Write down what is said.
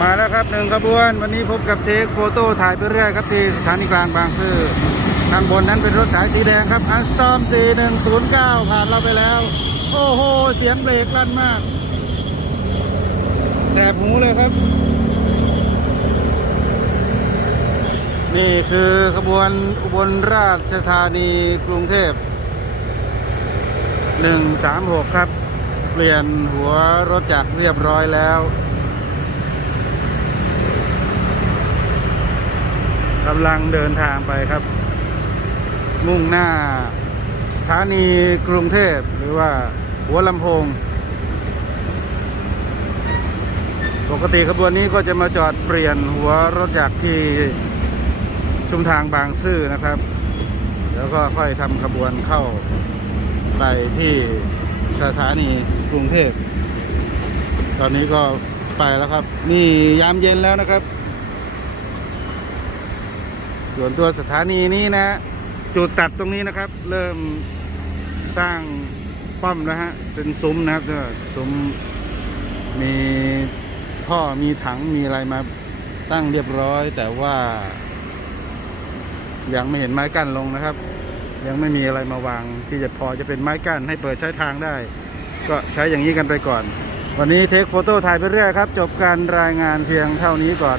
มาแล้วครับหนึ่งขบวน วันนี้พบกับเทคโฟโต้ถ่ายไปเรื่อยครับที่สถานีกลางบางซื่อข้างบนนั้นเป็นรถสายสีแดงครับอันสตอม4109 ผ่านเราไปแล้ว โอ้โห เสียงเบรกลั่นมากแสบหูเลยครับ นี่คือขบวนอุบลราชธานีกรุงเทพ 136 ครับ เปลี่ยนหัวรถจักรเรียบร้อยแล้ว กำลังเดินทางไปครับ มุ่งหน้าสถานีกรุงเทพหรือว่าหัวลำโพง ปกติขบวนนี้ก็จะมาจอดเปลี่ยนหัวรถจักรที่ชุมทางบางซื่อนะครับ แล้วก็ค่อยทำขบวนเข้าไปที่สถานีกรุงเทพ ตอนนี้ก็ไปแล้วครับ นี่ยามเย็นแล้วนะครับ ส่วนตัวสถานีนี้นะ จุดตัดตรงนี้นะครับ เริ่มสร้างป้อมแล้วฮะ เป็นซุ้มนะครับเออซุ้มมีท่อมีถังมีอะไรมาตั้งเรียบร้อย แต่ว่า ยังไม่เห็นไม้กั้นลงนะครับ ยังไม่มีอะไรมาวางที่จะพอจะเป็นไม้กั้นให้เปิดใช้ทางได้ ก็ใช้อย่างนี้กันไปก่อน วันนี้เทคโฟโต้ถ่ายไปเรื่อยครับ จบการรายงานเพียงเท่านี้ก่อน